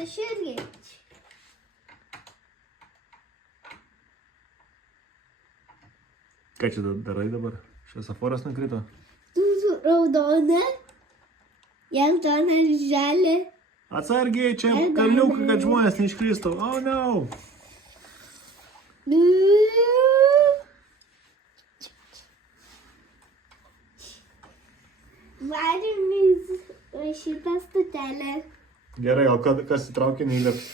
aš irgi. Ką čia darai dabar? Šviesoforas nukrito? Raudona, geltona, žalia. Atsargiai, čia kalniukai, kad žmonės neiškristų. Oh no! Varim į šitą stotelę. Gerai, o kas įtraukinį įlips?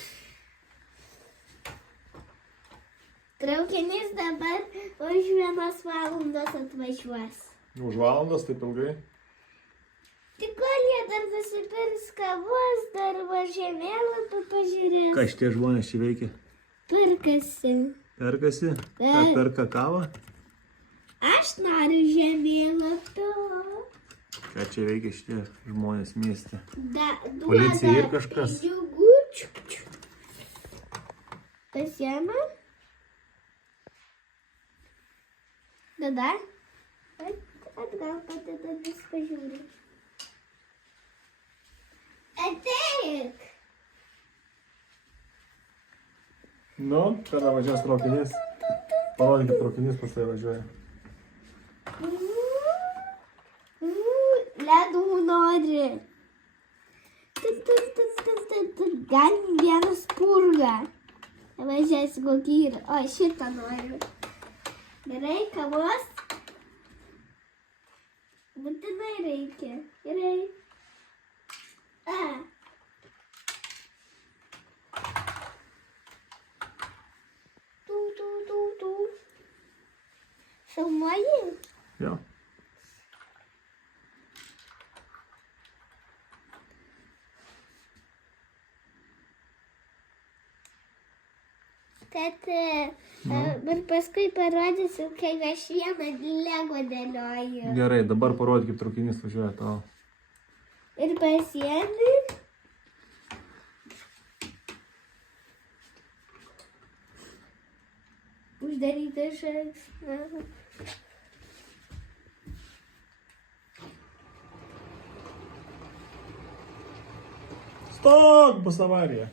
Traukinys dabar už 1 valandos atvažiuos. Už valandos, taip ilgai? Tik kol jie dar nusipirks kavos, dar va žemėlapį pažiūrės. Ką šitie žmonės čia veikia? Perkasi. Perkasi? Ką perka kavą? Aš noriu žemėlapio. Ką čia veikia šitie žmonės mieste? Duoda Policija ir kažkas. pinigų. Pasiema. Tada atgal padedamas pažiūrė. Ateik! Nu, kada važiuos traukinys? Parodykit, traukinys pas tai važiuoja. Ledų nori. Galim vieną spurgą. Važiuosi kokį yra. O, šitą noriu. Gerai, kavos? Būtinai reikia. Gerai. Tu. Filmuoji? Jo. Tad ir paskui parodysiu, kaip aš vieną lego dėlioju. Gerai, dabar parodyk, kaip traukinys važiuoja tavo. Ir pasiemi. Uždaryti šaks. Stok, bus avarija.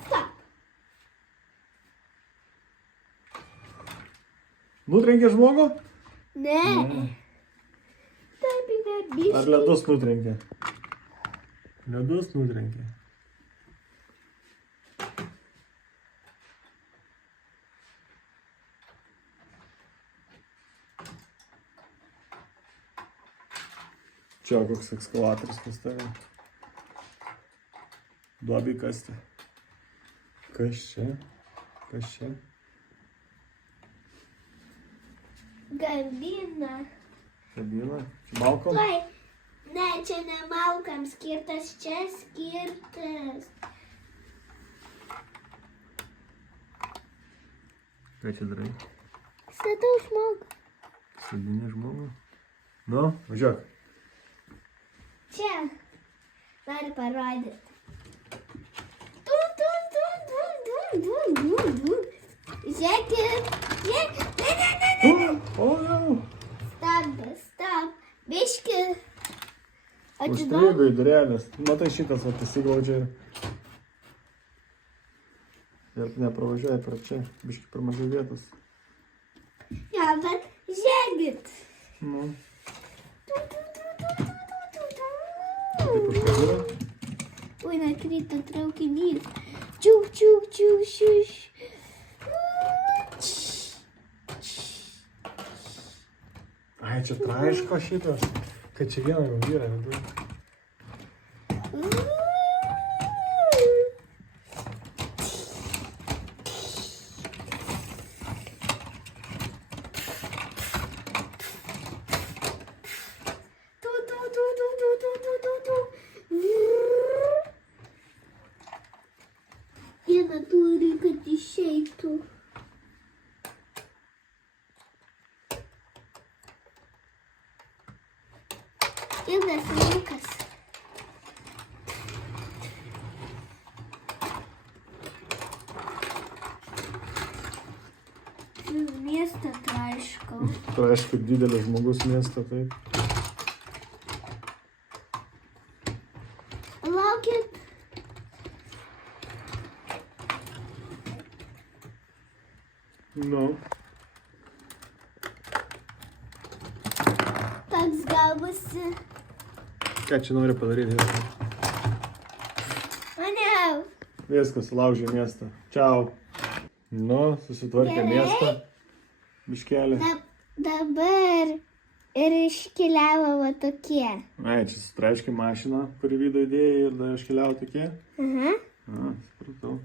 Stop. Nutrenkė žmogų? Ne. Taip, yra biški. Ar ledus nutrenkė? Ledus nutrenkė. Čia koks ekskavatorius pas tave. Duobį kasti. Kas čia? Kas čia? Gabina. Kabina? Čia malkom? Tuoj. Ne, čia ne malkam skirtas, čia skirtas. Ką čia darai? Statau žmogų. Sodini žmogų? Nu, važiuok. Čia. Noriu parodyti. Žiūrėkit. Ne. O, jau. Stop. Biški. Užstrigo į durelės. Matai šitas, va, įsiglaudžia ir nepravažiuoja per čia. Biški per mažai vietos. Ja, bet žiūrėkit. Nu. Taip užkabina. Ui, nekrito traukinys. Čiuk. Ai, čia traiško šitas. Kad čia vieną jau vyrą. Viena turi, kad išeitų. Ilgas laikas. Miestą traiškau. Traiško didelis žmogus miestą, taip. laukit. Nu, Toks gavosi. ką čia nori padaryti? Maniau. Viskas, laužė miestą. Čiau. Nu, susitvarkė Gerai. miestą. Biškelį. Dabar ir iškeliavo va tokie. Ai, čia sutraiškė mašiną, kuri video idėjai ir dar iškeliavo tokie. Aha. A, supratau.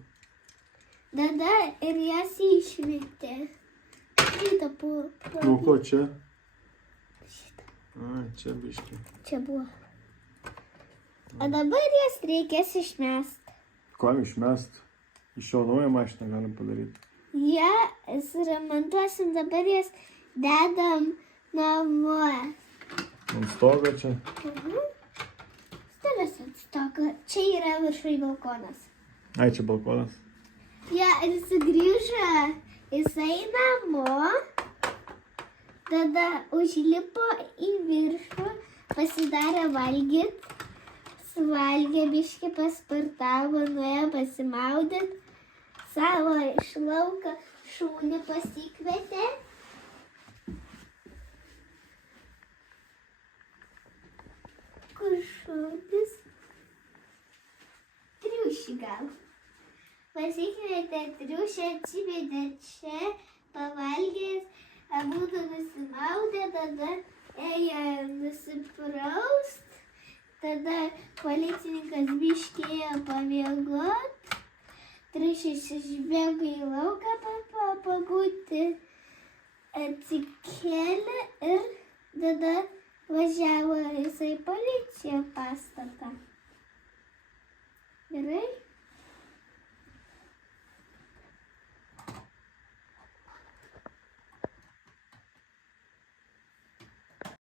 Tada ir jas išmetė. Šitą Nu, ko čia? A, čia biškį. Čia buvo. O dabar jas reikės išmest. Ko išmest? Iš jo naują mašiną galim padaryti. Ja, suremontuosim, dabar jas dedam namo. Ant stogo čia. Stovės ant stogo. Čia yra viršui balkonas. Ai, čia balkonas. Ja, ir sugrįžo jisai namo. Tada užlipo į viršų, pasidarė valgyt. Suvalgė biškį, paspartavo, nuėjo pasimaudyt. Savo iš lauko šunį pasikvietė. Kur šunis? Triušį gal. Pasikvietė triušį, atsivedė čia, pavalgęs, abudu nusimaudė, tada ėjo nusipraust. Tada policininkas biškėjo pamiegot. Triušis išbėgo į lauką pabūti, atsikėlė ir tada važiavo jisai policijos pastatą. Gerai?